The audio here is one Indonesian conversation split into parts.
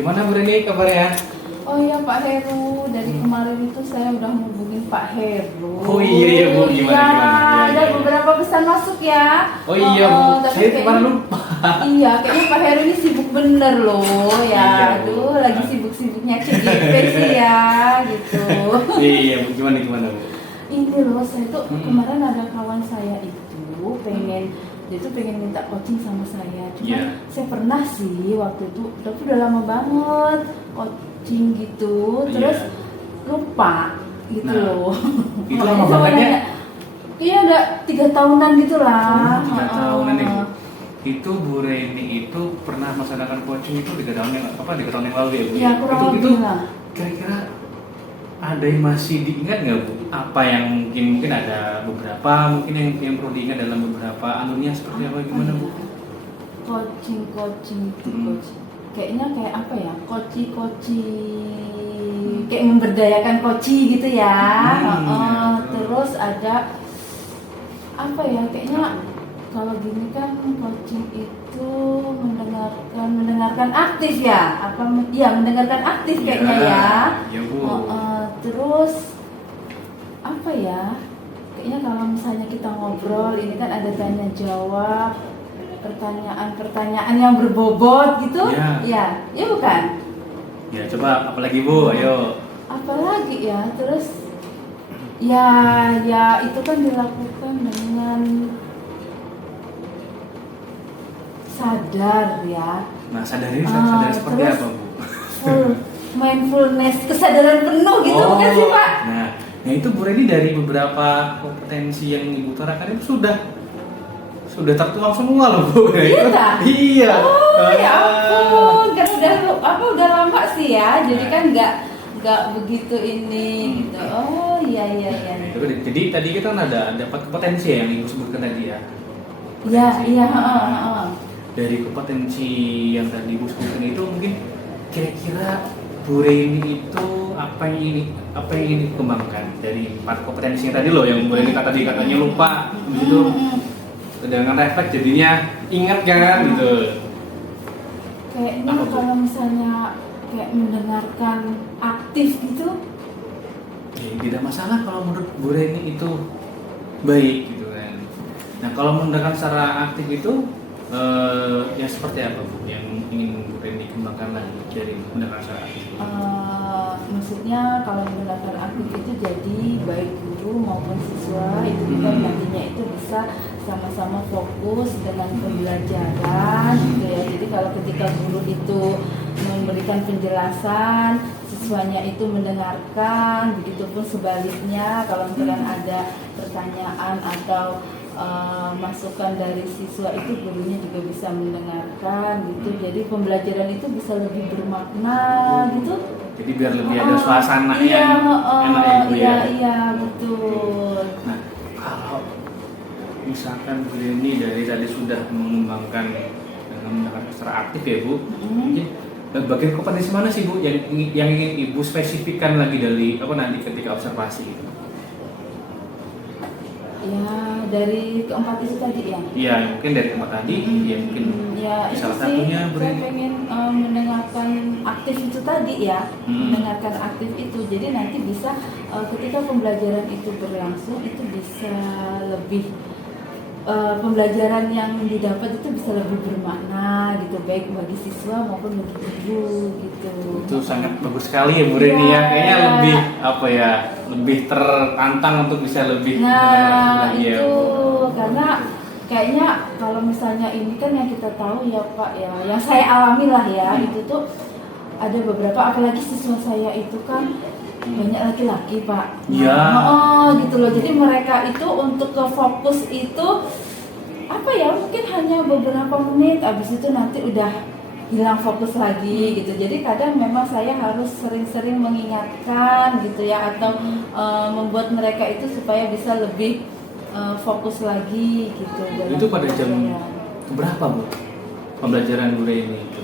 Gimana Bu Reni kabarnya? Oh iya Pak Heru, dari kemarin itu saya udah hubungin Pak Heru. Oh iya Bu, gimana? Ada beberapa pesan masuk ya. Oh iya Bu, tapi saya kemarin lupa. Iya, kayaknya Pak Heru ini sibuk bener loh ya. Iya, Bu. Aduh, lagi sibuk-sibuknya CGP sih ya, gitu. Iya Bu, gimana Bu? Ini loh, saya tuh kemarin ada kawan saya itu dia tuh pengen minta coaching sama saya. Cuma saya pernah sih waktu itu, tapi udah lama banget coaching gitu, terus lupa gitu loh. Itu lama banget ya? Iya, udah 3 tahunan gitu lah. 3 tahunan ya Bu. Itu Bu Reni itu pernah melaksanakan coaching itu 3 tahun yang lalu ya Bu? Iya, kurang lebih lah. Kira-kira ada yang masih diingat nggak Bu? Apa yang mungkin ada beberapa mungkin yang perlu diingat dalam beberapa alurnya seperti apa gimana Bu? Coaching. Kayaknya kayak apa ya? Kayak memberdayakan koci gitu ya. Terus ada apa ya? Kayaknya kalau gini kan coaching itu mendengarkan aktif ya? Mendengarkan aktif kayaknya ya. Ya Bu. Terus apa ya? Kayaknya kalau misalnya kita ngobrol ini kan ada tanya jawab, pertanyaan yang berbobot gitu. Ya bukan? Ya coba apalagi Bu, ayo. Apalagi ya, terus ya itu kan dilakukan dengan sadar ya. Nah sadar seperti apa Bu? Mindfulness, kesadaran penuh gitu bukan sih Pak? Nah itu Bu Reni dari beberapa kompetensi yang Ibu utarakan itu sudah tertuang semua loh Bu. Iya. Oh ya ampun, kan udah lama sih ya, jadi kan nggak begitu ini gitu. Oh iya. Jadi tadi kita ada dapat kompetensi yang Ibu sebutkan tadi ya. Iya. Dari kompetensi yang tadi Ibu sebutkan itu mungkin kira-kira Bu Reni itu apa yang ingin dikembangkan dari 4 kompetensi yang tadi loh yang Bu Reni tadi katanya lupa gitu. Dengan refleks jadinya ingat kan gitu. Kayaknya kalau misalnya kayak mendengarkan aktif gitu tidak masalah kalau menurut Bu Reni itu baik gitu kan. Nah kalau mendengarkan secara aktif itu ya seperti apa Bu yang ingin Bu Reni kembangkan lagi dari mendengarkan secara aktif? Maksudnya kalau mendengarkan aktif itu jadi baik guru maupun siswa itu kita nantinya itu bisa sama-sama fokus dengan pembelajaran gitu ya. Jadi kalau ketika guru itu memberikan penjelasan, siswanya itu mendengarkan, begitupun sebaliknya kalau misalkan ada pertanyaan atau masukan dari siswa itu gurunya juga bisa mendengarkan gitu. Jadi pembelajaran itu bisa lebih bermakna gitu. Jadi biar lebih ada suasana yang enak ya. Iya, betul. Nah, kalau misalkan Bu Reni dari tadi sudah mengembangkan mendengarkan secara aktif ya Bu, mungkin bagian kompetensi mana sih Bu yang ingin Ibu spesifikkan lagi dari nanti ketika observasi itu? Ya dari keempat itu tadi ya. Iya, mungkin dari keempat tadi, ya mungkin salah satunya saya pengen mendengarkan aktif itu tadi ya, mendengarkan aktif itu. Jadi nanti bisa ketika pembelajaran itu berlangsung itu bisa lebih pembelajaran yang didapat itu bisa lebih bermakna gitu, baik bagi siswa maupun bagi guru gitu. Itu sangat bagus sekali ya Bu Reni ya. Kayaknya lebih tertantang untuk bisa lebih itu karena kayaknya kalau misalnya ini kan yang kita tahu ya Pak ya, yang saya alami lah ya, itu tuh ada beberapa, apalagi siswa saya itu kan banyak laki-laki Pak. Iya. Gitu loh. Jadi mereka itu untuk ke fokus itu mungkin hanya beberapa menit, abis itu nanti udah hilang fokus lagi gitu. Jadi kadang memang saya harus sering-sering mengingatkan gitu ya, atau membuat mereka itu supaya bisa lebih fokus lagi gitu. Itu pada jam berapa Bu pembelajaran Bu Reni itu?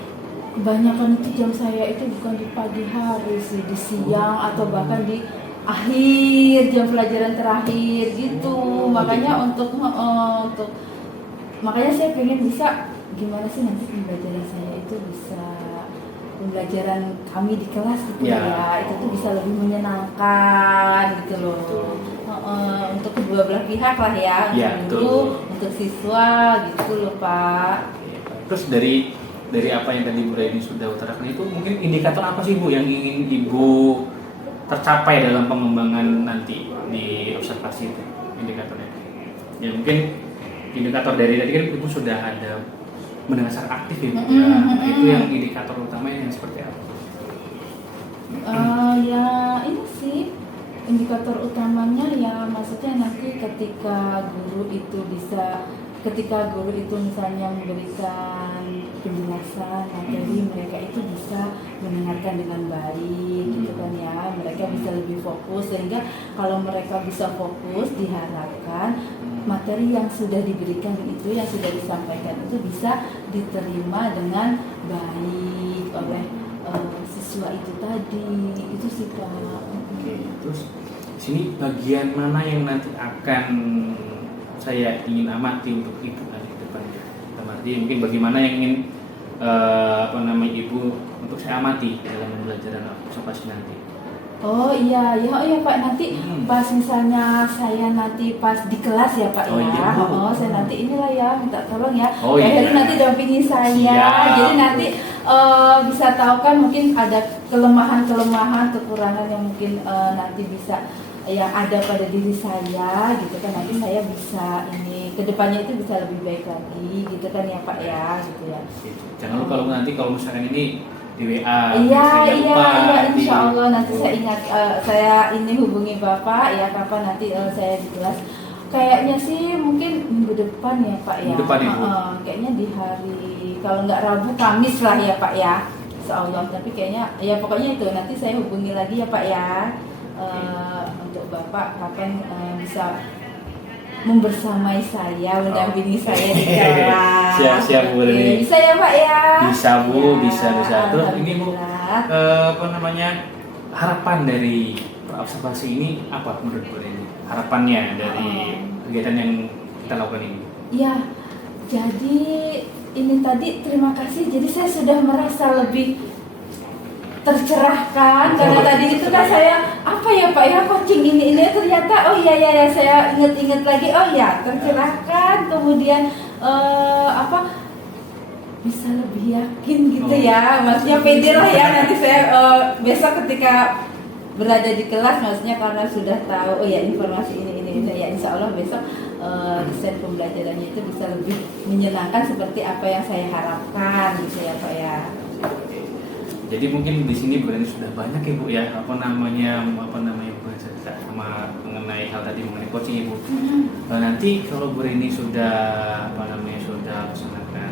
Kebanyakan itu jam saya itu bukan di pagi hari sih, di siang atau bahkan di akhir jam pelajaran terakhir gitu. Makanya makanya saya pengen bisa gimana sih nanti pembelajaran saya itu bisa pembelajaran kami di kelas gitu Ya. ya, itu tuh bisa lebih menyenangkan gitu loh. Betul. Untuk kedua belah pihak lah ya, Ya, untuk guru, betul. untuk siswa gitu loh Pak. Terus dari apa yang tadi Bu Reni sudah utarakan itu, mungkin indikator apa sih Bu yang ingin Ibu tercapai dalam pengembangan nanti di observasi itu, indikatornya? Ya mungkin indikator dari tadi kan Ibu sudah ada mendengar secara aktif ya, Bu, ya. Nah, itu yang indikator utamanya yang seperti apa? Ya ini sih indikator utamanya ya, maksudnya nanti ketika guru itu misalnya memberikan penjelasan materi, mereka itu bisa mendengarkan dengan baik gitu kan ya, mereka bisa lebih fokus, sehingga kalau mereka bisa fokus diharapkan materi yang sudah diberikan itu, yang sudah disampaikan itu bisa diterima dengan baik oleh siswa itu tadi. Itu sih Pak. Oke, terus di sini bagian mana yang nanti akan saya ingin amati untuk Ibu nanti ke depannya? Amati mungkin bagaimana yang ingin Ibu untuk saya amati dalam pembelajaran observasi nanti. Oh iya Pak, nanti pas misalnya saya nanti pas di kelas ya Pak Oh, ya. iya, Bu. Saya nanti inilah ya, minta tolong ya. Oh, Pak iya. Heri nanti dampingi saya. Siap. Jadi nanti bisa tahu kan mungkin ada kelemahan-kelemahan, kekurangan yang mungkin nanti bisa yang ada pada diri saya gitu kan, nanti saya bisa ini kedepannya itu bisa lebih baik lagi gitu kan ya Pak ya, gitu ya. Jangan lupa nanti kalau misalkan ini di WA. Iya, nanti. insya Allah nanti saya ingat, saya ini hubungi Bapak ya, kapan nanti saya di kelas. Kayaknya sih mungkin minggu depan ya Pak ya. Minggu depan, Ibu. Kayaknya di hari, kalau nggak Rabu, Kamis lah ya Pak ya, insya Allah. Tapi kayaknya ya pokoknya itu nanti saya hubungi lagi ya Pak ya, untuk Bapak kapan bisa membersamai saya, mendampingi saya di kelas. Siap Bu Reni. Oke, bisa ya Pak ya? Bisa Bu, Ya, bisa. Terus ini Bu, alhamdulillah. harapan dari observasi ini apa menurut Bu Reni? Harapannya dari kegiatan yang kita lakukan ini? Ya, jadi ini tadi terima kasih. Jadi saya sudah merasa lebih tercerahkan karena tadi itu kan saya apa ya Pak ya, coaching ini ternyata oh iya saya inget lagi, oh ya tercerahkan, kemudian bisa lebih yakin gitu ya, maksudnya pede lah ya nanti saya besok ketika berada di kelas, maksudnya karena sudah tahu oh ya informasi ini ya, insya Allah besok desain pembelajarannya itu bisa lebih menyenangkan seperti apa yang saya harapkan gitu ya Pak ya. Jadi mungkin di sini Bu Reni sudah banyak ya Bu ya, Bu cerita sama mengenai hal tadi mengenai coaching Ibu. Nanti kalau Bu Reni sudah sudah laksanakan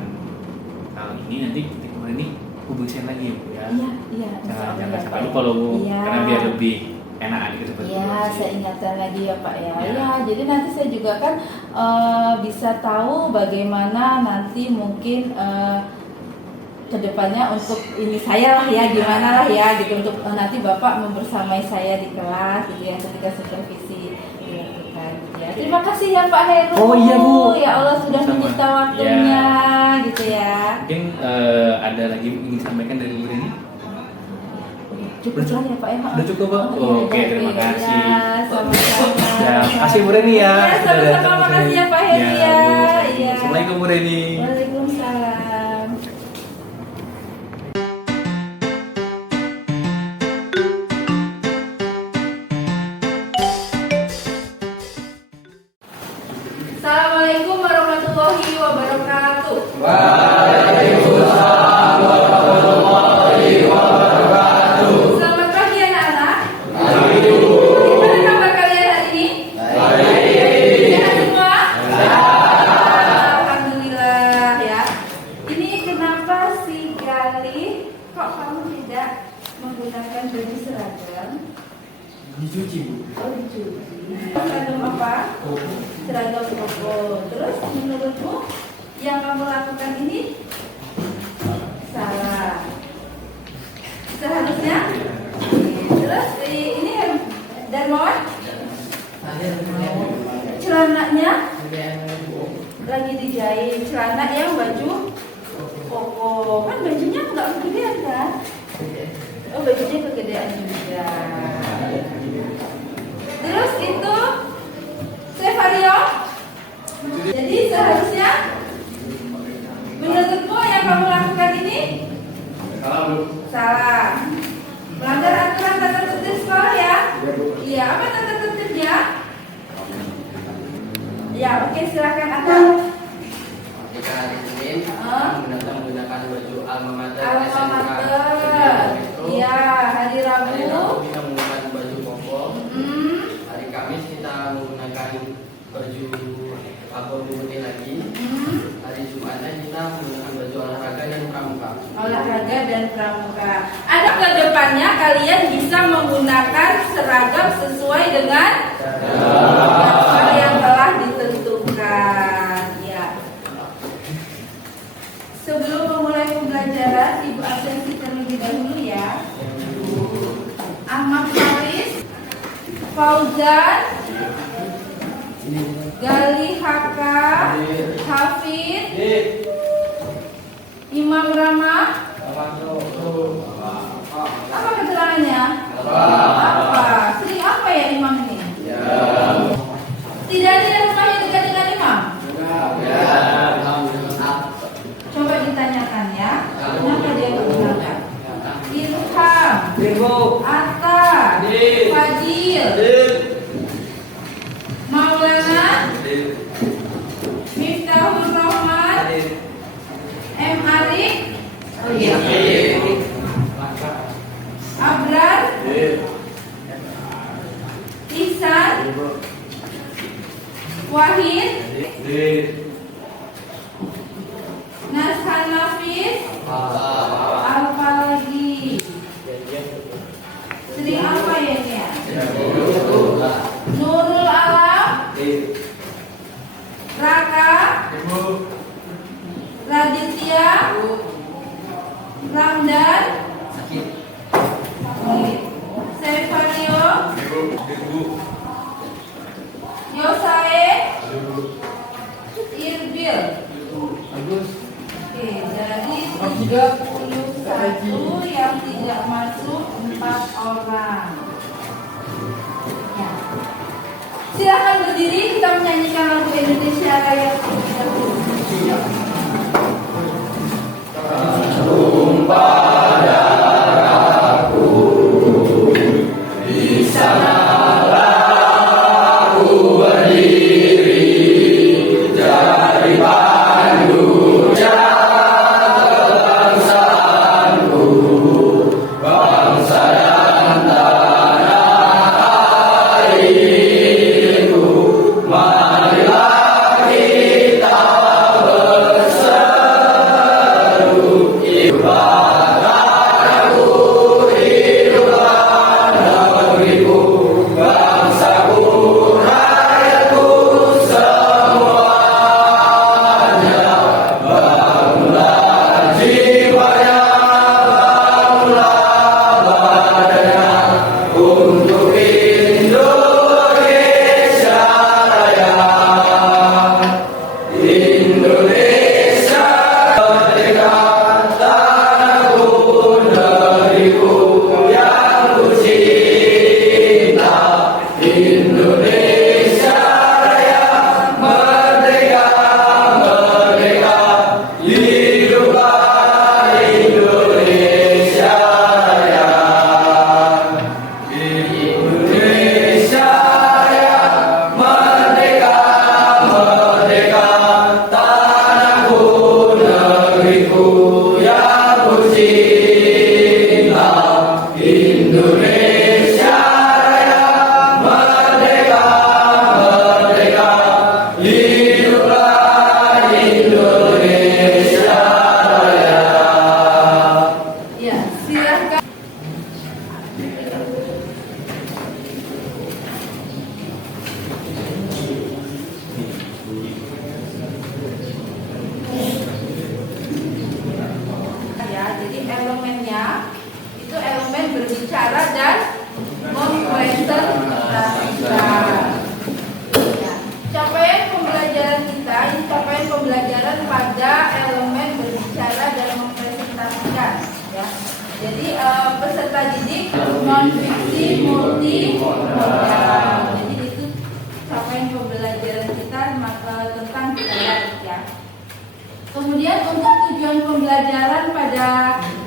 hal ini, nanti Bu Reni hubungi saya lagi ya Bu ya. Iya. Jangan sampai lupa loh Bu, karena biar lebih enak gitu seperti Iya, itu. saya ingatkan lagi ya Pak ya. Ya. Ya, jadi nanti saya juga kan bisa tahu bagaimana nanti mungkin kedepannya untuk ini saya lah ya, gimana lah ya gitu, untuk nanti Bapak membersamai saya di kelas gitu ya, ketika supervisi dilakukan gitu ya. Terima kasih ya Pak Heru. Oh iya Bu. Ya Allah sudah menyita waktunya gitu ya. Mungkin ada lagi yang ingin disampaikan dari Bu Reni? Cukup lah ya Pak ya. Udah cukup Pak? Oke, terima kasih. Ya, sama-sama. Ya, makasih Bu Reni ya. Ya, sudah datang, sama-sama, Bu makasih Reni. ya Pak Heri ya. Bu. Iya. Assalamualaikum Bu Reni. Waalaikumsalam. Assalamualaikum warahmatullahi wabarakatuh. Waalaikumsalam warahmatullahi wabarakatuh. Selamat pagi anak-anak. Pagi, Bu. Gimana kabar kalian hari ini? Baik. Sehat semua? Sehat. Alhamdulillah ya. Ini kenapa si Galih kok kamu tidak menggunakan baju seragam? Dicuci, Bu. Oh, dicuci. Seragam apa? Seragam koko. Terus menurutmu yang kamu lakukan ini salah? Seharusnya? Terus ini Darmawan? Celananya lagi dijahit, celana yang baju koko, kan bajunya nggak kegedean kan? Oh, bajunya kegedean juga. Terus itu Stefario. Jadi seharusnya menurutmu yang kamu lakukan ini salah. Melanggar aturan tata tertib sekolah ya? Iya, apa tata tertibnya? Ya, oke, silakan Ata. Ketika hari Senin, menggunakan baju alma mater Alma SMK mater. Iya, hari Rabu. Hari Rabu kita menggunakan baju koko. Hmm. Hari Kamis kita menggunakan baju lapor putih lagi. Hmm. Hari Jumatnya kita menggunakan baju olahraga dan pramuka. Olahraga dan pramuka. Ada ke depannya kalian bisa menggunakan seragam sesuai dengan jadwal yang telah ditentukan. Ya. Sebelum memulai pembelajaran, Ibu absensi terlebih dahulu ya. Ahmad Faris, Fauzan, Gali Haka, Hafid, Imam Rama. Apa keterangannya? Apa? Sering apa ya Imam ini? Tidak ada yang rumahnya dekat dengan Imam? Coba ditanyakan ya. Kenapa dia menggunakan? Ilham, Atta, Fadil, Maulana, Miftahul Rahman, M. Arif, oh iya, Abrar, Ihsan, Wahid, Nashan Nafis, apa lagi? Sering apa ya ini ya? Nurul Alam, Raka, Raditya, Ramdan, Stefario, Yosae, Irbil. Oke, dari 31 yang tidak masuk 4 orang. Ya. Silakan berdiri, kita menyanyikan lagu Indonesia Raya terlebih dahulu. Jadi peserta didik non fiksi multimodal. Jadi itu capaian pembelajaran kita tentang hikayat ya. Kemudian untuk tujuan pembelajaran pada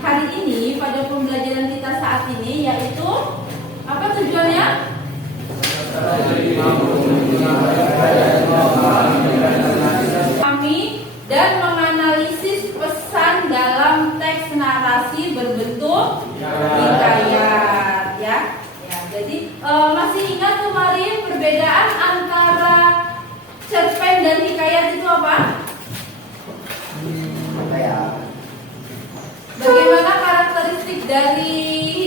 hari ini, pada pembelajaran kita saat ini, yaitu apa tujuannya? Kami dan menganalisis pesan dalam teks narasi berbentuk hikayat ya. Jadi masih ingat kemarin perbedaan antara cerpen dan hikayat itu apa? Bagaimana karakteristik dari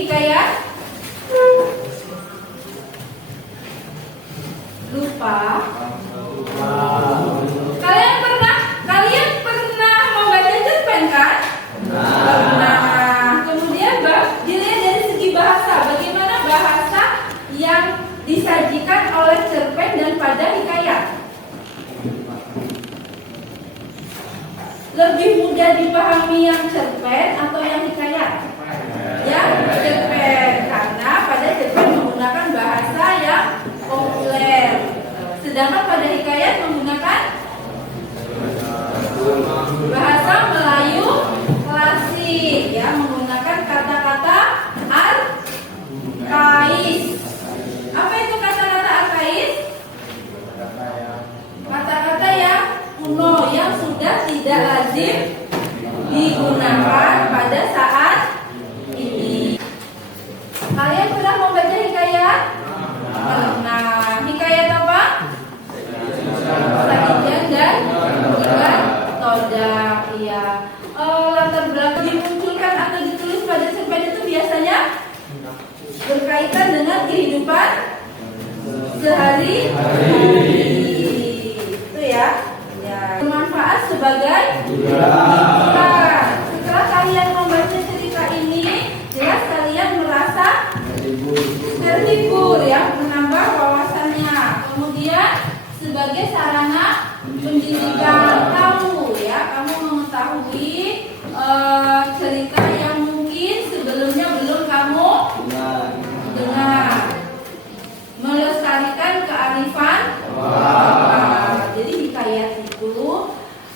hikayat? Lupa. Kalian pernah membaca cerpen kan? Pernah. Kemudian dilihat dari segi bahasa, bagaimana bahasa yang disajikan oleh cerpen dan pada hikayat? Lebih mudah dipahami yang cerpen atau yang hikayat? Yang cerpen, karena pada cerpen menggunakan bahasa yang populer, sedangkan pada hikayat menggunakan bahasa Melayu klasik, ya, menggunakan kata-kata arkais. Apa itu kata-kata arkais? Kata-kata yang kuno, yang sudah tidak lazim digunakan pada saat ini. Kalian pernah membaca hikayat? Pernah. Hikayat apa? Sakijan dan Ikan Todak. Iya. Latar belakang dimunculkan atau ditulis pada cerpen itu biasanya berkaitan dengan kehidupan sehari-hari. Itu ya. Bermanfaat sebagai hiburan. Setelah kalian membaca cerita ini, jelas kalian merasa terhibur ya, menambah wawasannya. Kemudian sebagai sarana pendidikan, tahu ya, kamu mengetahui cerita yang mungkin sebelumnya belum kamu dengar. Melestarikan kearifan lokal. Jadi hikayat itu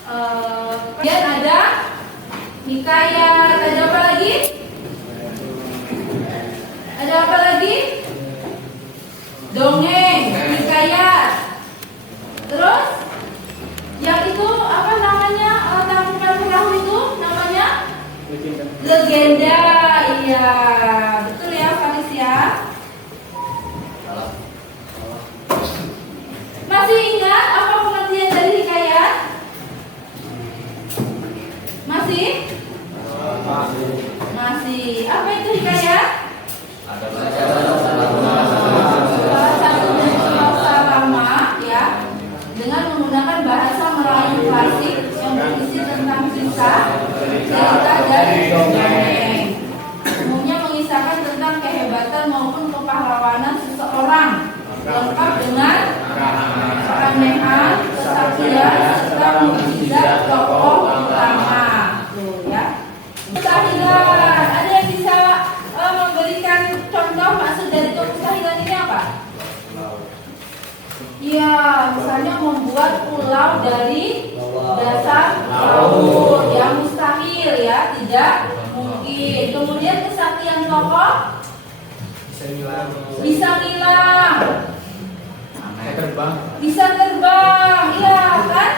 kemudian ada hikayat, ada apa lagi? Ada apa lagi? Dongeng, hikayat. Terus yang itu apa namanya? Tangkuban perahu itu namanya legenda. Iya, betul ya, Faris ya. Masih ingat apa pengertian dari hikayat? Masih? Masih. Apa itu hikayat? Salah satu bentuk bahasa lama ya, dengan menggunakan bahasa Melayu klasik yang berisi tentang kisah, cerita dan dongeng. Umumnya mengisahkan tentang kehebatan maupun kepahlawanan seseorang, lengkap dengan keanehan, kesaktian, serta mukjizat tokoh utama. Tuh ya. Mustahilan. Ada yang bisa memberikan contoh maksud dari kemustahilan ini apa? Iya, misalnya membuat pulau dari dasar laut, ya mustahil ya, tidak mungkin. Kemudian kesaktian tokoh bisa ngilang. Bisa terbang, iya kan?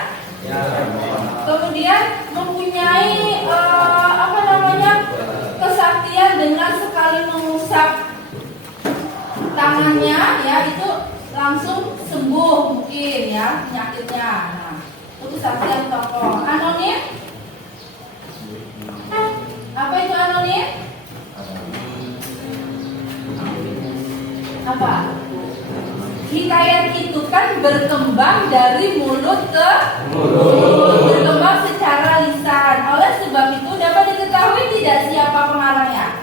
Kemudian mempunyai apa namanya, kesaktian dengan sekali mengusap tangannya, ya itu langsung sembuh mungkin ya penyakitnya. Nah, itu kesaktian tokoh. Anonim? Apa itu anonim? Apa? Hikayat itu kan berkembang dari mulut ke mulut, berkembang secara lisan. Oleh sebab itu dapat diketahui tidak siapa pengarangnya?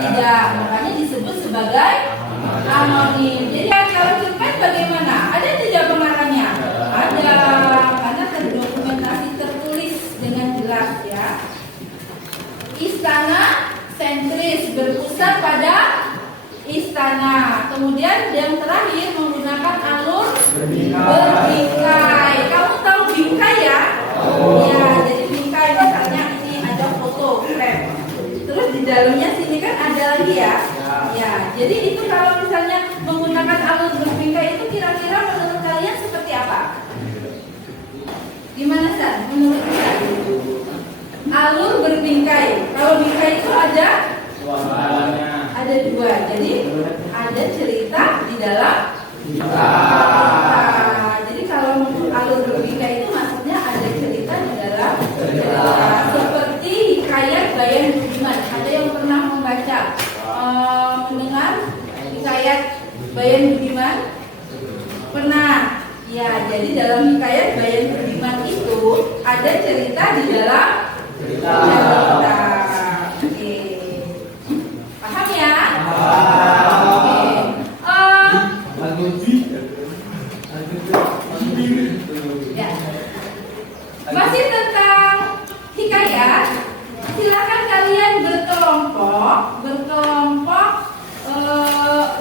Tidak, makanya disebut sebagai anonim. Jadi kalau cerpen bagaimana? Ada tidak pengarangnya? Ada, karena terdokumentasi tertulis dengan jelas ya. Istana sentris, berpusat pada istana. Kemudian yang terakhir menggunakan alur berbingkai. Kamu tahu bingkai ya? Ya, jadi bingkai misalnya ini ada foto frame. Terus di dalamnya sini kan ada lagi ya. Ya, jadi itu kalau misalnya menggunakan alur berbingkai itu kira-kira menurut kalian seperti apa? Gimana San? Menurut kita? Alur berbingkai. Kalau bingkai itu ada dua. Jadi ada cerita di dalam cerita. Jadi kalau alur berbingkai itu maksudnya ada cerita di dalam cerita. Seperti hikayat Bayan Budiman. Ada yang pernah membaca, mendengar hikayat Bayan Budiman? Pernah. Ya, jadi dalam hikayat Bayan Budiman itu ada cerita di dalam cerita. Oke. Paham ya? Oke. Ya. Masih tentang hikayat, silakan kalian berkelompok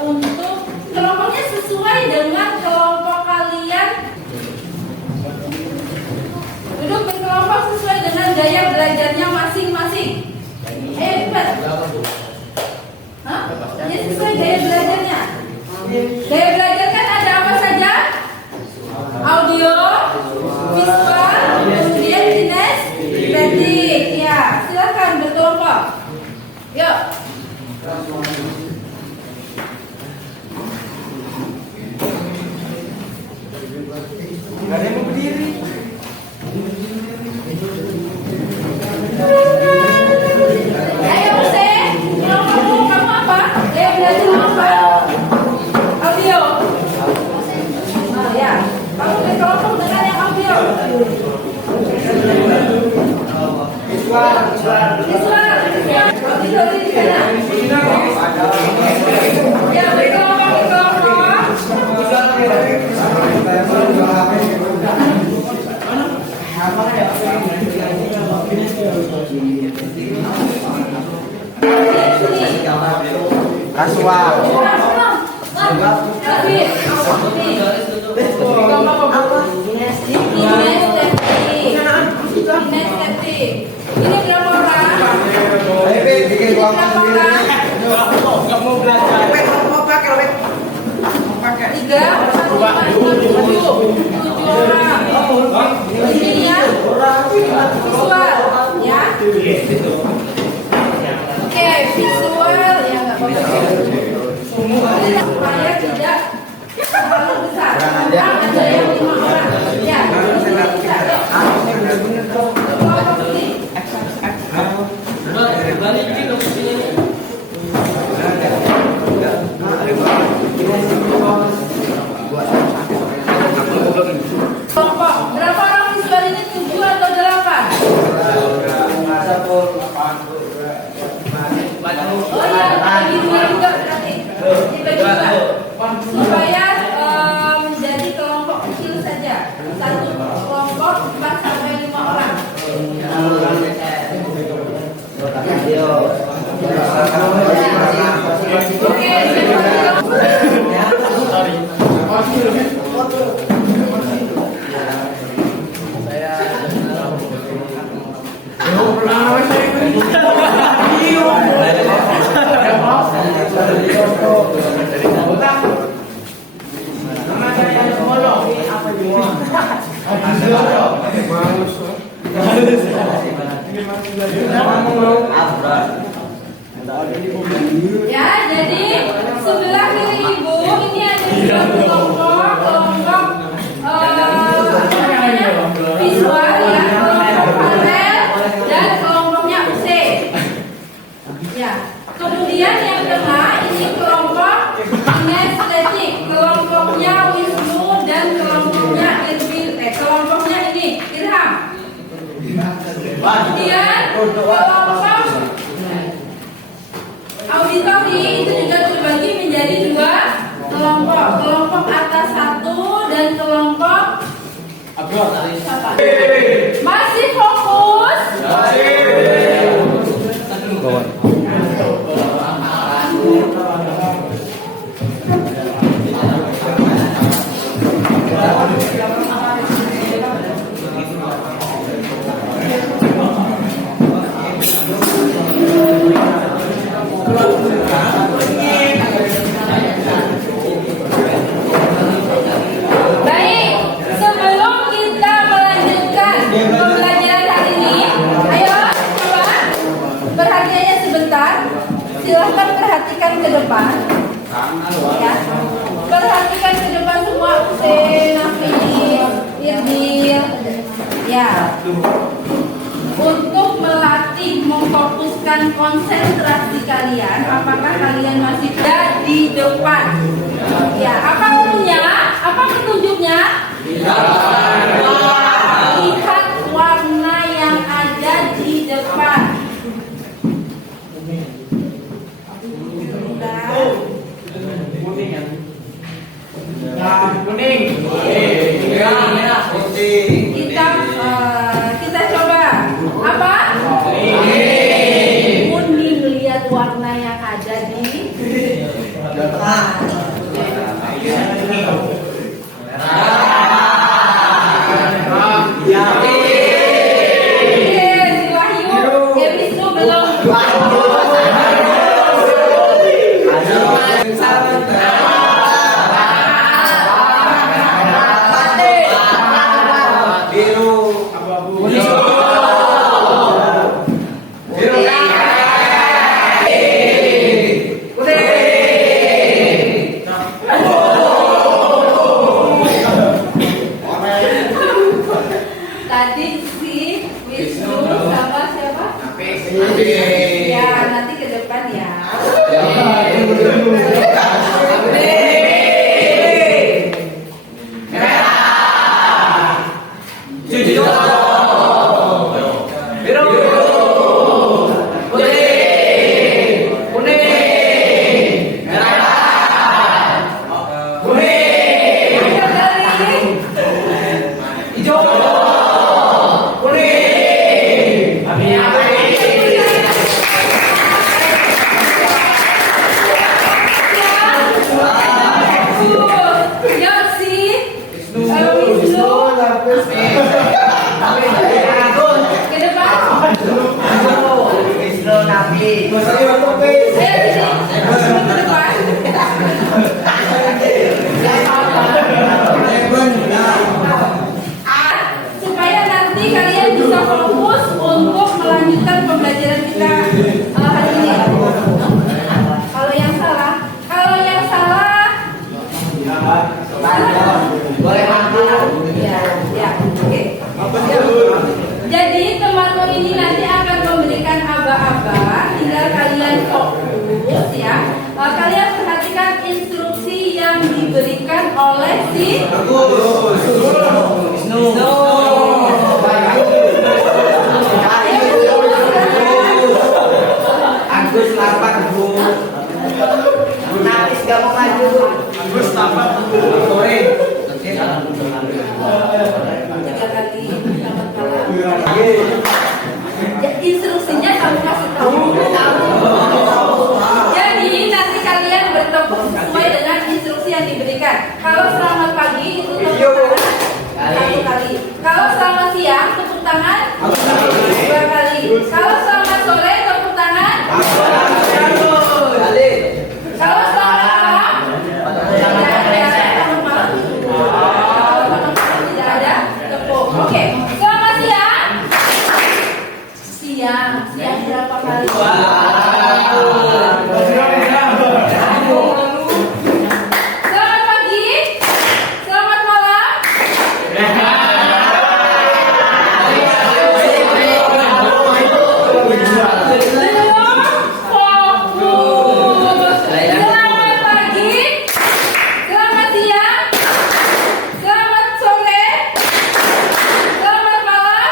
untuk kelompoknya sesuai dengan kelompok kalian. Duduk berkelompok sesuai dengan gaya belajarnya masing-masing. Ayo cepat. Hah? Ini sesuai gaya belajarnya. Gaya belajar kan ada apa saja? Audio, visual, kemudian kinestetik. Ya, silakan berkelompok. Yuk. Gak ada yang mau berdiri. Ayo Hussein, kelompokmu kamu apa? Gaya belajar apa? Audio. Oh ya, kamu berkelompok dengan yang audio. Visual. Audio di sana. Ya, berkelompok. Kasual. Ini berapa orang? Kamu belajar. Mau pakai. Tiga, tujuh orang. Ini ya, visual, ya. Oke, visual ya nggak apa-apa. Ini supaya tidak terlalu besar. Ada yang 5 orang. Ya, ini bisa. Kelompok ini. Kelompok berapa orang visual ini? 7 atau 8? Oh iya, bagi dua juga berarti. Dibagi dua. Supaya menjadi kelompok kecil saja. Satu kelompok 4 sampai 5 orang. Oke, ya, jadi sebelah kiri ibu ini ada dua kelompok visual ya, kelompok panel dan kelompoknya UC. Ya, kemudian yang tengah ini kelompok kinestetik, kelompoknya Wisnu dan kelompoknya kelompoknya ini Irham. Kemudian kelompok auditori itu juga terbagi menjadi dua kelompok, kelompok atas 1 dan kelompok masih fokus. Silahkan perhatikan ke depan. Ya. Perhatikan ke depan semua, Hussein, Nafis, Irdil. Ya. Untuk melatih memfokuskan konsentrasi kalian, apakah kalian masih ada di depan? Ya, apa cluenya? Apa petunjuknya? Lihat warna yang ada di depan. Kita coba apa? Kuning, lihat warna yang ada di depan. Tadi si Wisnu sama siapa? Ya, nanti ke depan ya. Supaya nanti kalian bisa fokus untuk melanjutkan pembelajaran kita hari ini. Kalau yang salah boleh ya, oke. Jadi teman-teman ini nanti akan memberikan aba-aba, tinggal kalian fokus ya. Kalian perhatikan instruksi yang diberikan oleh si Agus 8 Bu. Nafis gak mau maju. Agus 8 Bu. Sore. 3 kali selamat malam. Ya, instruksinya kamu kasih tahu. Jadi nanti kalian bertepuk sesuai dengan instruksi yang diberikan. Kalau selamat pagi itu tepuk tangan 1 kali. Kalau selamat siang tepuk tangan 2 kali. Kalau selamat sore tepuk tangan 2 kali. Kalau selamat malam tidak ada tepuk. Oke. Selamat siang. Siang berapa kali? Selamat pagi. Selamat malam. Belum fokus. Selamat pagi. Selamat siang. Selamat sore. Selamat malam.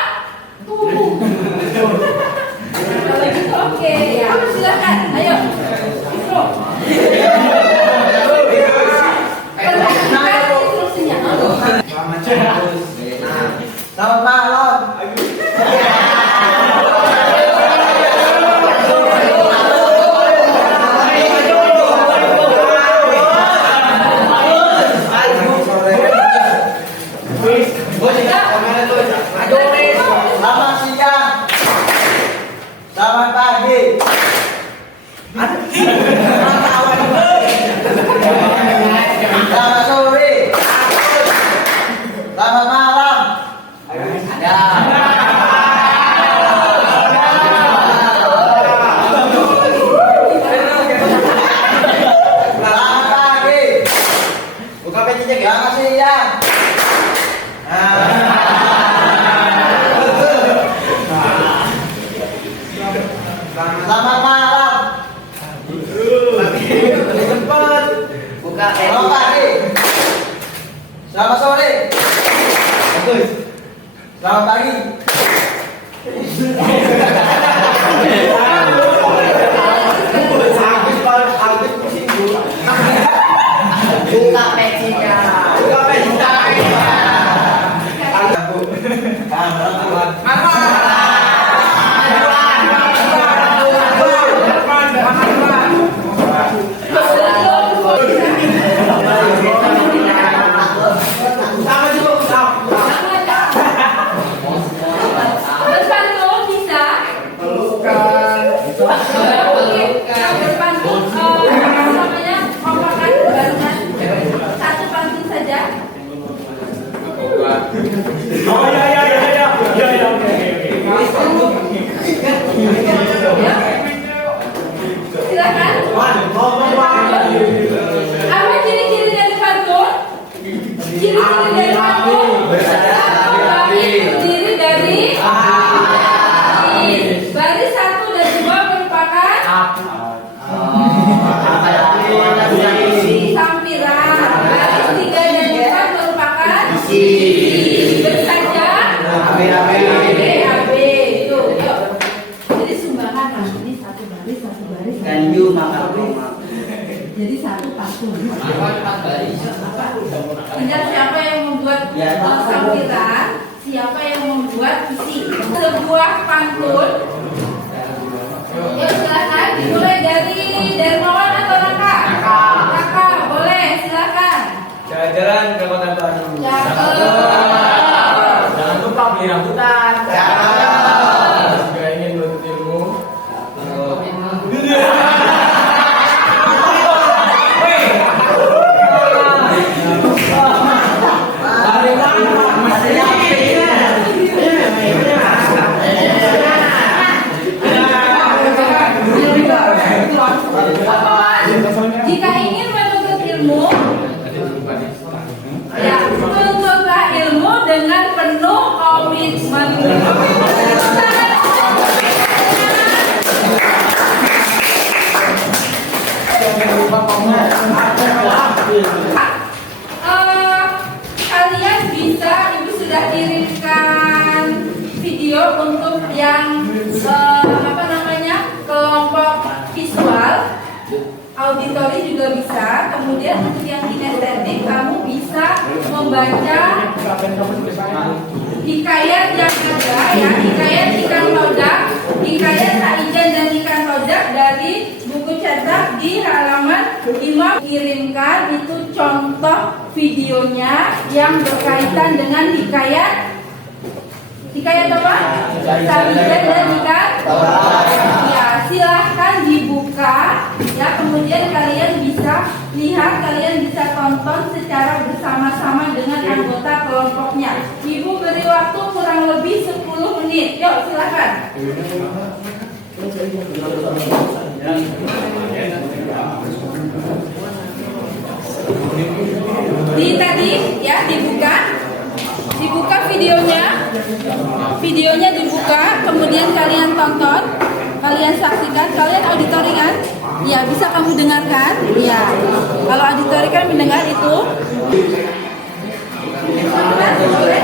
Kalau gitu oke ya. Silakan. Ayo. Istro. Perhatikan instruksinya. Selamat malam. Selamat siang. Selamat pagi. Selamat sore. Selamat malam. Ya. Selamat malam. Cepat. Buka Selamat pagi. Selamat sore. Bagus. Selamat pagi. Habis pusing dulu. buka pecinya. Buka pesta. Berpantun bisa? Oke, berpantun namanya kompakan barengan. Satu pantun saja. Oh ya. Silakan. Apa ciri-ciri dari pantun? Ciri-ciri dari pantun. Ciri dari baris 1 dan 2 merupakan sampiran. Baris 3 dan 4 merupakan bersaja. AB. Yuk. Jadi sumbangan lah. Ini satu baris. Dan you makan rumah. Jadi satu pantun. Tinggal siapa yang membuat sampiran, siapa yang membuat isi sebuah pantun. Yuk silakan dimulai dari Dermawan atau Raka? Raka, boleh silakan. Jalan-jalan ke Kota Bandung. Cakep. Jangan lupa beli rambutan. Jika ingin menuntut ilmu. Jika ingin menuntut ilmu, ya tuntutlah ilmu dengan penuh komitmen. Kalian bisa, ibu sudah kirimkan video untuk yang apa namanya kelompok visual, auditori juga bisa. Kemudian untuk yang kinestetik, kamu bisa membaca hikayat yang ada ya, hikayat ikan lodak, hikayat Saijan dan ikan lodak dari buku cetak di halaman 5. Kirimkan itu contoh videonya yang berkaitan dengan hikayat apa? Saijan dan ikan. Ya, silahkan dibuka ya, kemudian kalian bisa lihat, kalian bisa tonton secara bersama-sama dengan anggota kelompoknya. Ibu beri waktu kurang lebih 10 menit. Yuk silakan. Tadi ya dibuka videonya dibuka, kemudian kalian tonton, kalian saksikan, kalian auditori kan? Ya, bisa kamu dengarkan. Ya, kalau auditori kan mendengar itu. Boleh?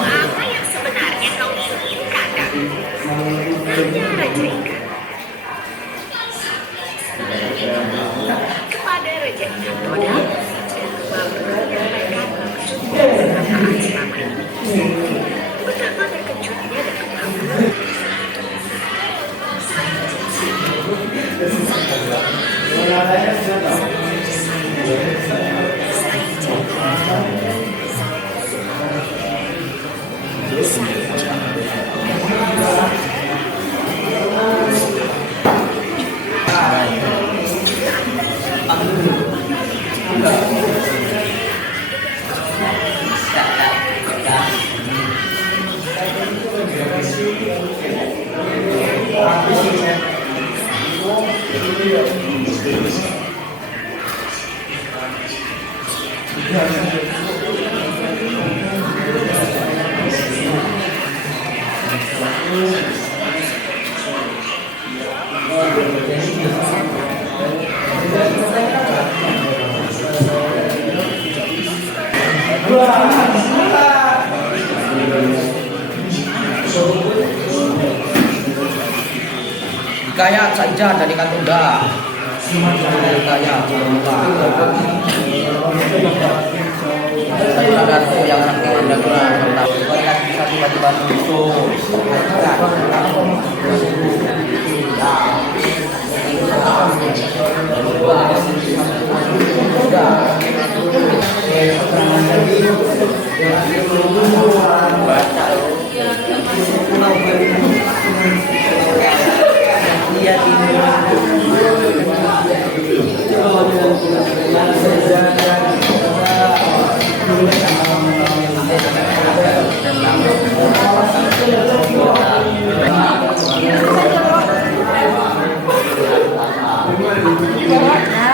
Apa yang sebenarnya kau inginkan? Raja kepada Raja Toda menyampaikan perkataan selama ini. Betapa terkejutnya dan ketakutan. Hikayat Saijan dari Kantunda. Hikayat Saudaraku yang sakti mendengar tentang mereka bisa tiba-tiba muncul.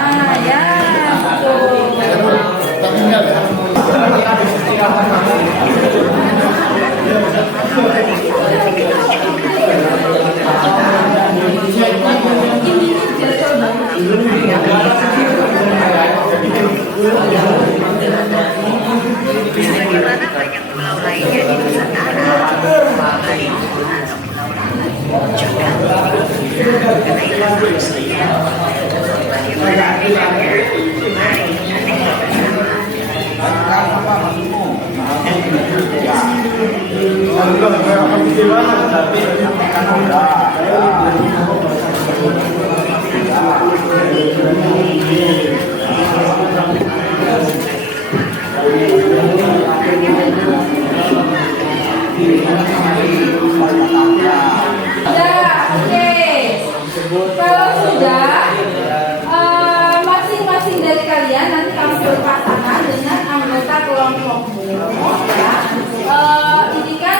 Nah, ya, bagaimana banyak pulau lainnya di Nusantara, baik atau pulau lain juga mengenai manusia. Bagaimana bedanya? Mari kita lihat bersama. Oke. Kalau sudah, masing-masing dari kalian nanti kamu berpasangan dengan anggota kelompokmu. Ya. Ini kan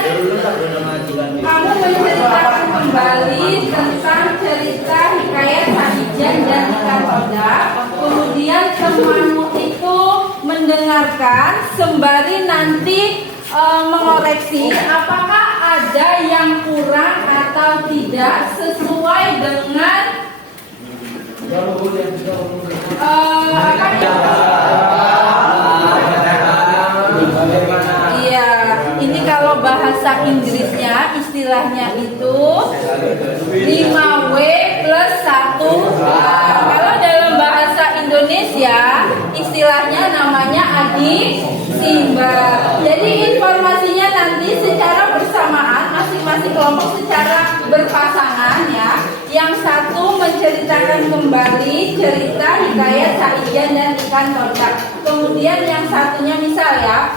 kamu menceritakan kembali tentang cerita hikayat Sahijan dan Ikan Toda. Kemudian temanmu itu mendengarkan sembari nanti mengoreksi apakah ada yang kurang atau tidak sesuai dengan iya, ini kalau bahasa Inggrisnya istilahnya itu 5W plus 1. Kalau dalam bahasa Indonesia istilahnya namanya adik simbal. Jadi informasinya nanti secara bersamaan masing-masing kelompok secara berpasangan ya. Yang satu menceritakan kembali cerita hikayat Sahijan dan Ikan Toda. Kemudian yang satunya misal ya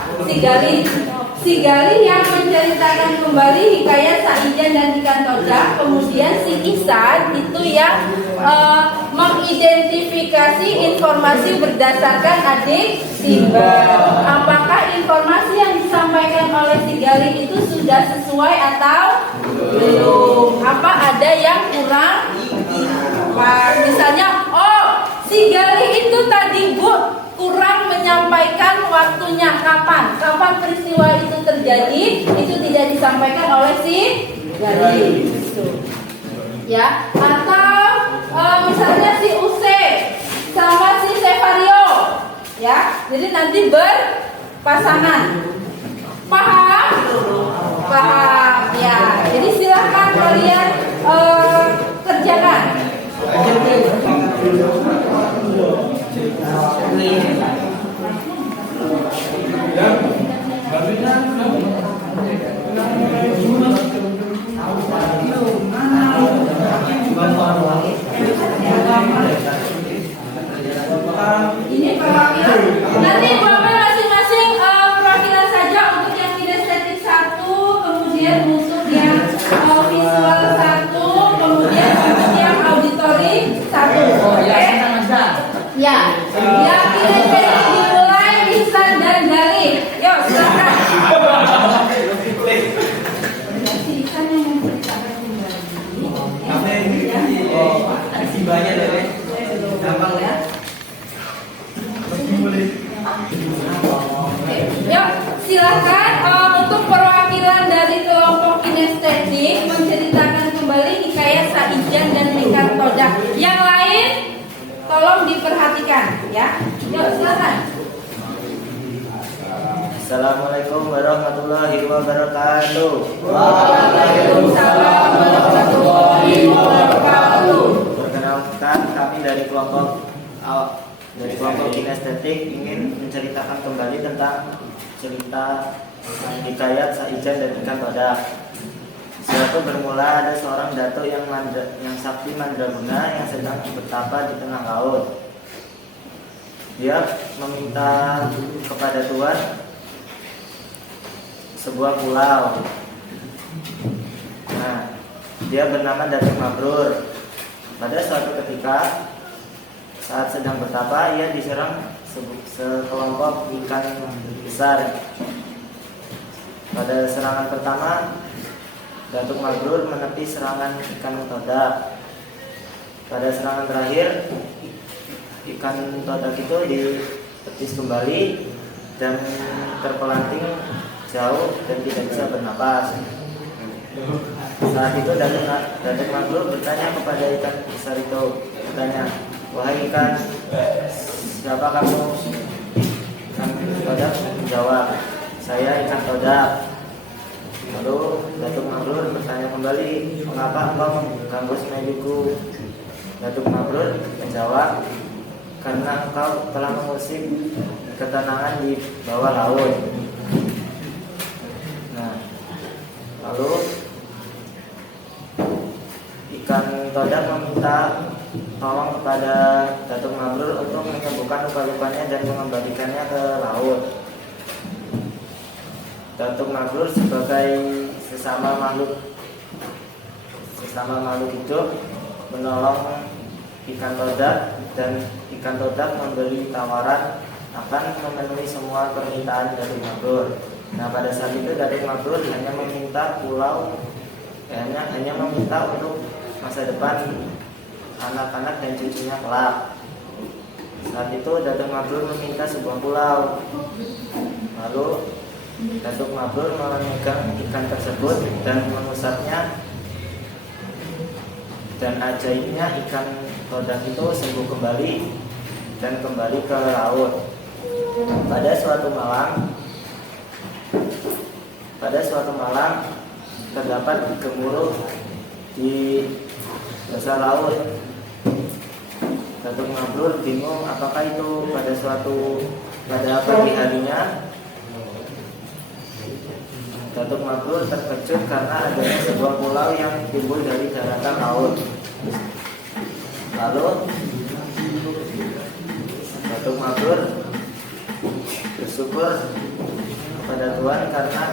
si Gali yang menceritakan kembali hikayat Sahijan dan Ikan Toda. Kemudian si Ihsan itu yang mengidentifikasi informasi berdasarkan adik simbal. Apakah informasi yang disampaikan oleh si Gali itu sudah sesuai atau Belum. Apa ada yang kurang? Pas misalnya, oh si Galih itu tadi Bu kurang menyampaikan waktunya kapan? Kapan peristiwa itu terjadi? Itu tidak disampaikan oleh si Galih. Gitu. Ya, atau misalnya si Use sama si Sevario, ya, jadi nanti berpasangan. Paham? Paham, ya. Jadi silahkan kalian kerjakan. Ini perwakilan. Nanti Bapak masing-masing perwakilan saja untuk yang kinestetik 1, kemudian untuk yang visual 1, kemudian untuk yang auditory 1. Oke? Ya. Yang kinestetik dimulai Ihsan dan Galih. Yuk, silakan. Si Ihsan yang menceritakan kembali. Ada simbanya deh. Gampang ya. Yuk, silakan untuk perwakilan dari kelompok kinestetik menceritakan kembali hikayat Saijan dan Lingkar Todak. Yang lain tolong diperhatikan ya. Yuk, silakan. Assalamualaikum warahmatullahi wabarakatuh. Waalaikumsalam warahmatullahi wabarakatuh. Perkenalkan, kami dari kelompok kinestetik ingin menceritakan kembali tentang cerita hikayat Saijan dan Lingkar Todak. Suatu bermula ada seorang datuk yang sakti mandraguna yang sedang bertapa di tengah laut. Dia meminta kepada Tuhan sebuah pulau. Nah, dia bernama Datuk Mabrur. Pada suatu ketika saat sedang bertapa, ia diserang sekelompok ikan besar. Pada serangan pertama, Datuk Mabrur menepi serangan ikan todak. Pada serangan terakhir, ikan todak itu dipetis kembali dan terpelanting jauh dan tidak bisa bernapas. Saat itu Datuk Mabrur bertanya kepada ikan besar itu, bertanya, "Wahai ikan, siapa kamu?" Ikan todak menjawab, "Saya ikan todak." Lalu Datuk Mabrur bertanya kembali, "Mengapa engkau mengganggu semediku?" Datuk Mabrur menjawab, "Karena engkau telah mengusik ketenangan di bawah laut." Nah, lalu ikan todak meminta tolong kepada Datuk Mabrur untuk menyembuhkan luka-lukanya dan mengembalikannya ke laut. Datuk Mabrur sebagai sesama makhluk hidup menolong ikan todak, dan ikan todak memberi tawaran akan memenuhi semua permintaan Datuk Mabrur. Nah, pada saat itu Datuk Mabrur hanya meminta hanya meminta untuk masa depan anak-anak dan cucunya kelak. Saat itu Datuk Mabrur meminta sebuah pulau. Lalu Datuk Mabrur memegang ikan tersebut dan mengusapnya, dan ajaibnya ikan todak itu sembuh kembali dan kembali ke laut. Pada suatu malam terdapat gemuruh di dasar laut. Datuk Mabrur bingung apakah itu pada pagi harinya. Datuk Mabrur terkejut karena adanya sebuah pulau yang timbul dari daratan laut. Lalu Datuk Mabrur bersyukur kepada Tuhan karena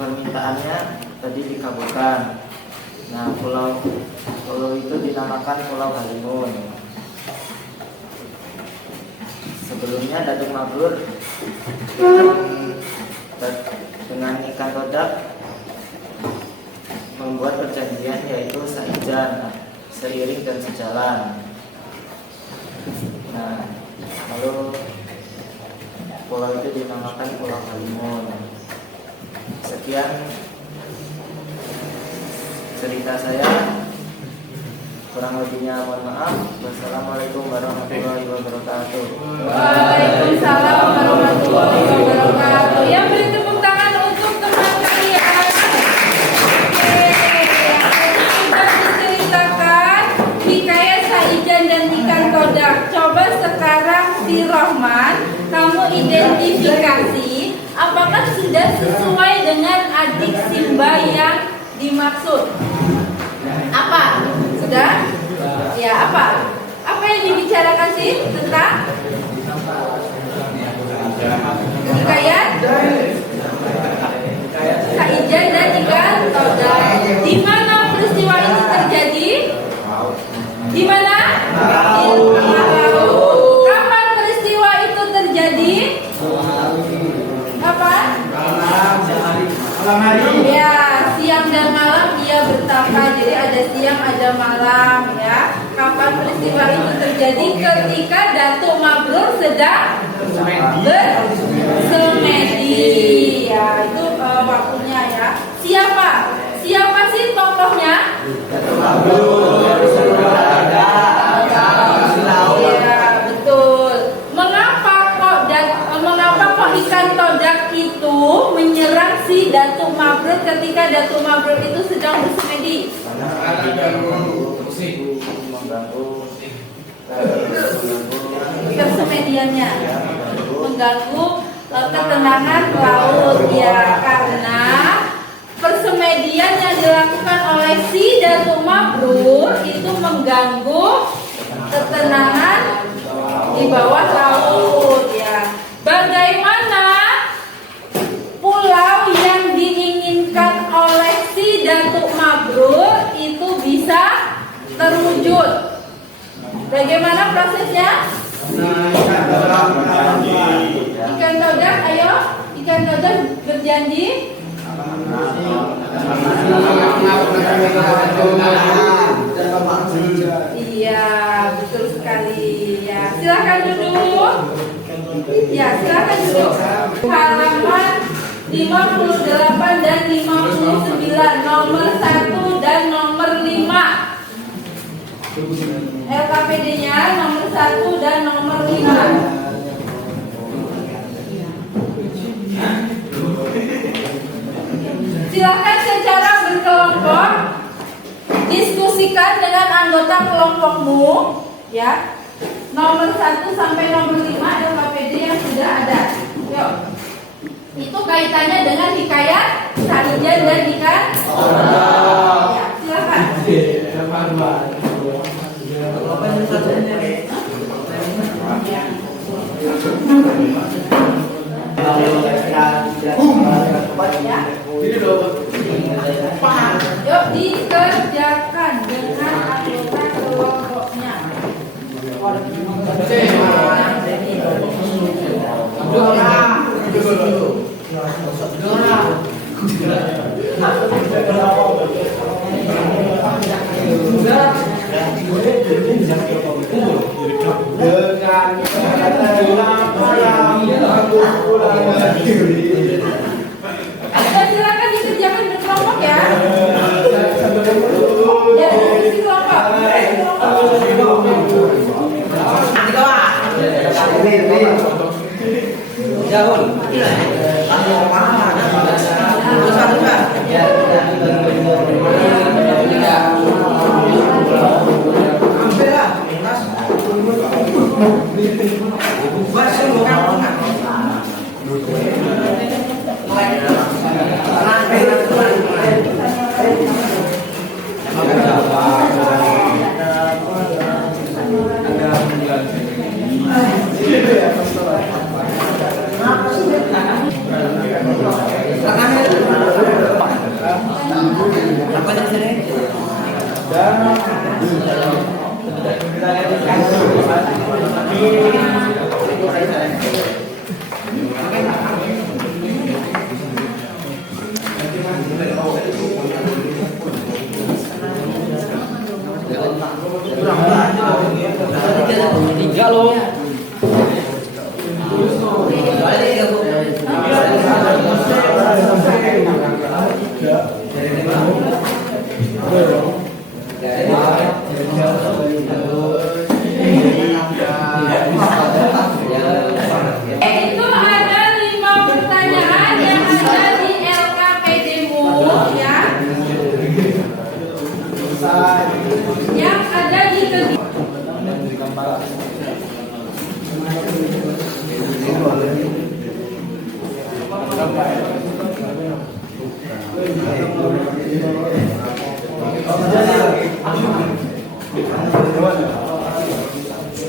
permintaannya tadi dikabulkan. Nah, pulau itu dinamakan Pulau Halimun. Sebelumnya Datuk Mabrur dengan ikan todak membuat perjanjian yaitu saijan, seiring dan sejalan. Nah, lalu pulau itu dinamakan Pulau Kalimun. Sekian cerita saya, kurang lebihnya mohon maaf. Wassalamualaikum warahmatullahi wabarakatuh. Waalaikumsalam warahmatullahi wabarakatuh. Yang beri tepuk tangan untuk teman kalian. Oke, yang tadi sudah diceritakan hikayat Saijan dan ikan todak. Coba sekarang si Rohman, kamu identifikasi apakah sudah sesuai dengan adik Simba yang dimaksud? Apa? Sudah? Ya, apa? Apa yang dibicarakan sih tentang hikayat Saijan dan ikan todak? Di mana peristiwa itu terjadi? Di mana? Di tengah laut. Kapan peristiwa itu terjadi? Kapan? Ya, siang dan malam ia bertapa. Jadi ada siang, ada malam, ya. Kapan peristiwa itu terjadi? Ketika Datuk Mabrur sedang bersemedi. Ya, itu waktunya ya. Siapa? Siapa sih tokohnya? Datuk Mabrur. Ya, betul. Mengapa kok ikan todak itu menyerang si Datuk Mabrur ketika Datuk Mabrur itu sedang bersemedi? Bersemediannya mengganggu ketenangan laut, ya, karena persemedian yang dilakukan oleh si Datuk Mabrur itu mengganggu ketenangan di bawah laut, ya. Bagaimana pulau yang diinginkan oleh si Datuk Mabrur itu bisa terwujud? Bagaimana prosesnya? Ikan todak, ayo, ikan todak berjanji. Iya, betul sekali. Ya, silakan duduk. Ya, silakan duduk. Halaman 58 dan 59, nomor 1 dan nomor 5. LKPD-nya nomor 1 dan nomor 5. Silakan secara berkelompok diskusikan dengan anggota kelompokmu, ya. Nomor 1 sampai nomor 5 LKPD yang sudah ada. Yuk. Itu kaitannya dengan hikayat Saijan dan ikan. Ya, silakan. Yuk dikerjakan dengan anggota kelompoknya. Silakan dikerjakan berkelompok ya. Ya, diskusi kelompok.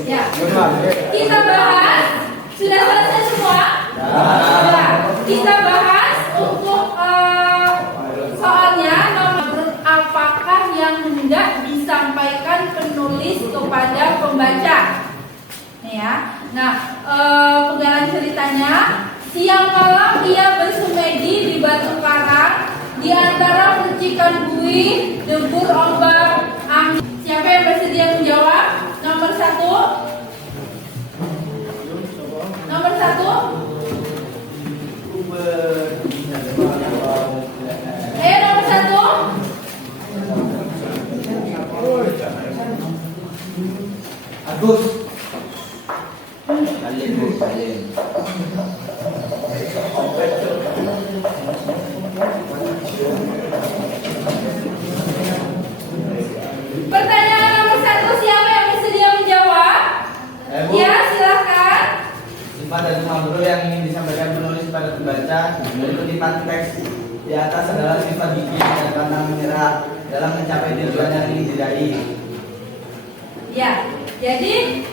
Ya, kita bahas. Sudah selesai semua? Ya, kita bahas untuk soalnya nomor apakah yang hendak disampaikan penulis kepada pembaca. Nih ya. Nah, penggalan ceritanya, siang malam ia bersemedi di batu karang di antara percikan buih, debur ombak, angin. Siapa yang bersedia menjawab? Nomor 1. Nomor 1. Nomor 1. Agus. Balik Bu, balik. Pertanyaan nomor 1, siapa yang bersedia menjawab? Bu. Ya, silakan. Sifat dan mabrur yang ingin disampaikan penulis pada pembaca dari kutipan teks di atas adalah sifat gigih dan pantang menyerah dalam mencapai tujuan yang ingin diraih. Ya, jadi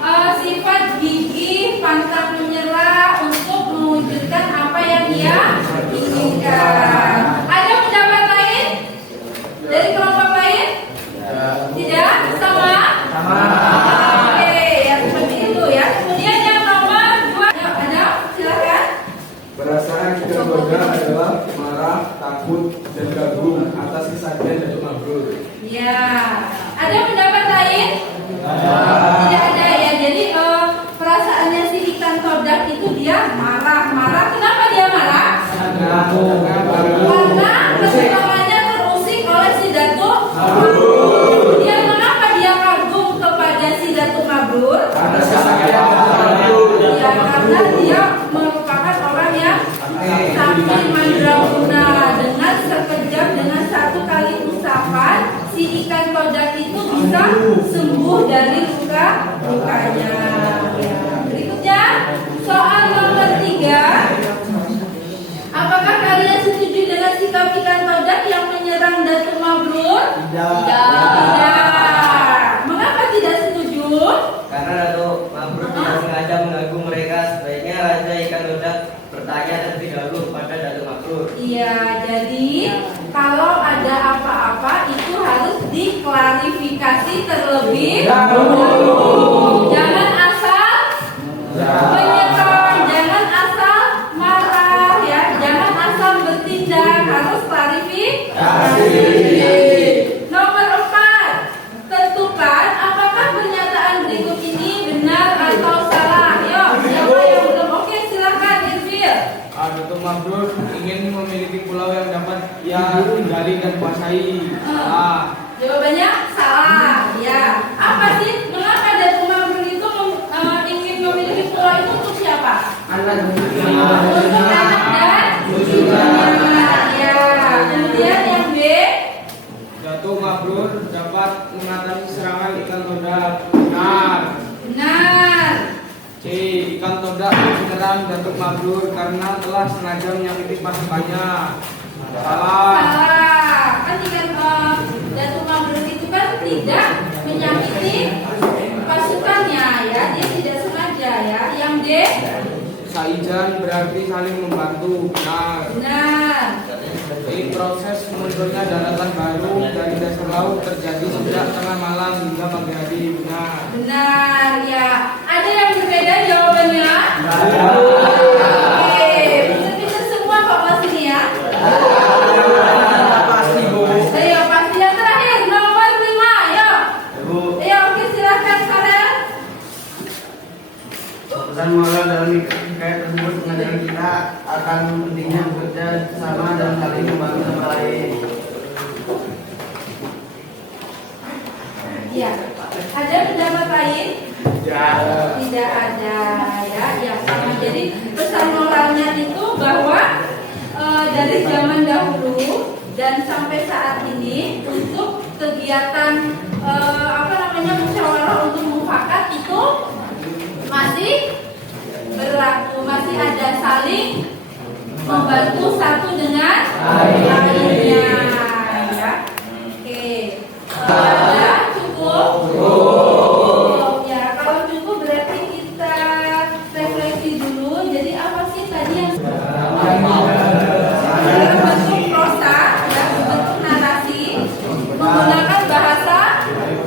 sifat gigih, pantang menyerah untuk mewujudkan apa yang ia inginkan. Ada pendapat lain dari kelompok lain? Tidak? Sama? Sama. Oke, ya seperti itu ya. Kemudian yang nomor 2, ada, silakan. Perasaan tergoda adalah marah, takut, dan kagum atas kesaksian Datuk Mabrur. Ya, ada pendapat lain? Tidak ada ya. Jadi perasaannya si ikan todak itu dia marah. Kenapa dia marah? Karena perjuangannya terusik oleh si Datuk Mabrur. Kemudian mengapa dia kagum kepada si Datuk Mabrur? Ya, karena dia merupakan orang yang sakti mandraguna. Dengan sekejap, dengan satu kali usapan, si ikan todak itu bisa sembuh dari lukanya. Ya. Berikutnya, soal nomor 3. Apakah kalian setuju dengan sikap ikan todak yang menyerang Datuk Mabrur? Tidak. Mengapa tidak setuju? Karena Datuk Mabrur tidak sengaja mengganggu mereka. Sebaiknya Raja Ikan Todak bertanya terlebih dahulu kepada Datuk Mabrur. Iya, jadi kalau ada apa-apa itu harus diklarifikasi terlebih dahulu. Jangan asal menyerang, jangan asal marah ya, jangan asal bertindak, harus klarifikasi. Nomor 4, tentukan apakah pernyataan berikut ini benar atau salah. Yuk, siapa yang belum oke silakan Irfil. Datuk Mabrur ingin memiliki pulau yang dapat ia tinggali dan kuasai. Jawabannya salah. Ya. Apa sih? Mengapa Datuk Mabrur itu ingin memiliki pulau itu untuk siapa? Untuk anak dan cucunya. Ya. Kemudian yang B. Datuk Mabrur dapat mengatasi serangan ikan todak. Benar. Benar. C. Ikan todak menyerang Datuk Mabrur karena telah sengaja menyakiti pasukannya. Salah. Salah. Kan ikan Datuk Mabrur itu kan tidak menyakiti pasukannya ya, dia tidak sengaja ya. Yang D. Saijan berarti saling membantu. Benar. Benar. Di proses munculnya daratan baru dari dasar laut terjadi sejak tengah malam hingga pagi hari. Benar. Benar ya. Ada yang berbeda jawabannya? Oke, pinter-pinter semua kok pas ini ya. Pasti Bu. Ayo pasti yang terakhir nomor 5 ayo. Ayo oke silakan kalian. Pesan moral dalam hikayat tersebut mengajarkan kita akan pentingnya bekerja sama dan saling membantu sama lain. Ya. Ada pendapat lain? Tidak ada ya. Yang sama. Jadi pesan moralnya itu bahwa dari zaman dahulu dan sampai saat ini untuk kegiatan musyawarah untuk mufakat itu masih berlaku, masih ada saling membantu satu dengan lainnya ya. Oke. Ada cukup? Cukup. Ya, kalau cukup berarti kita refleksi dulu. Jadi apa sih tadi yang dalam bentuk prosa, ya, bentuk narasi, menggunakan bahasa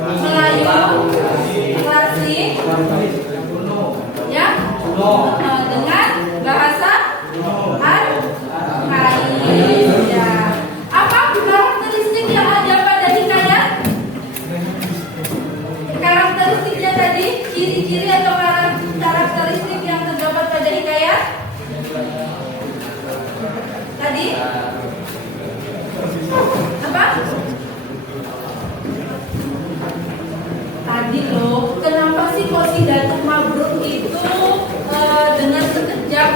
Melayu klasik, ya, dengan bahasa Arkaik. Ya. Apa karakteristik yang ada pada hikayat? Karakteristiknya tadi, ciri-ciri atau karakteristik yang terdapat pada hikayat? Tadi? Apa? Tadi loh, kenapa sih Qasidatul Mabrur itu dengan sekejap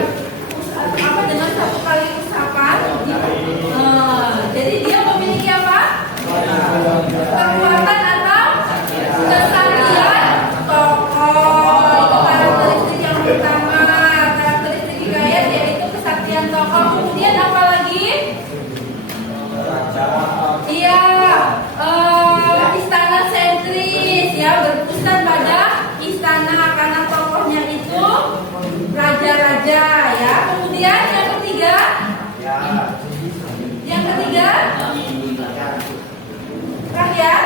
dengan satu kali usapan? Jadi dia memiliki apa? Kekuatan atau kesaktian tokoh. Itu karakteristik yang pertama. Karakteristik hikayat yaitu kesaktian tokoh. Kemudian apa lagi? Iya, istana sentris, ya, berpusat pada istana karena tokohnya itu raja-raja, ya. Kemudian yang ketiga, rakyat.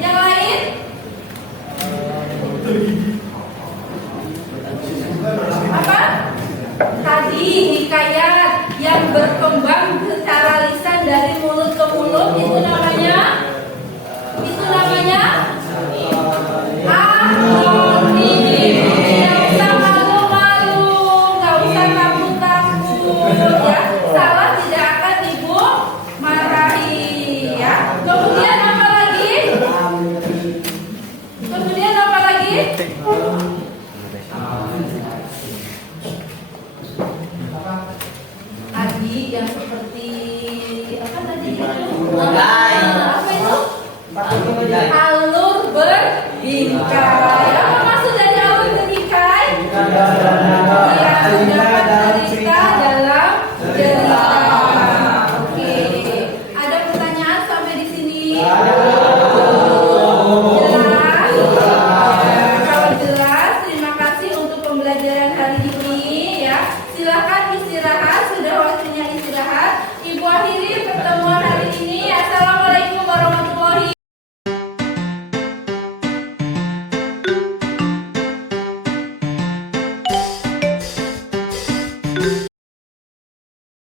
Yang lain? Apa? Tadi hikayat yang berkembang secara lisan dari mulut ke mulut itu namanya anonim. Tidak usah malu-malu, nggak usah takut-takut, ya. Salah tidak akan ibu marahi, ya. Kemudian apa lagi? Adi yang seperti apa tadi itu? Apa itu? Alur berbingkai. Apa maksud dari alur berbingkai? Ya, mendapat cerita dalam cerita. Oke. Ada pertanyaan sampai di sini?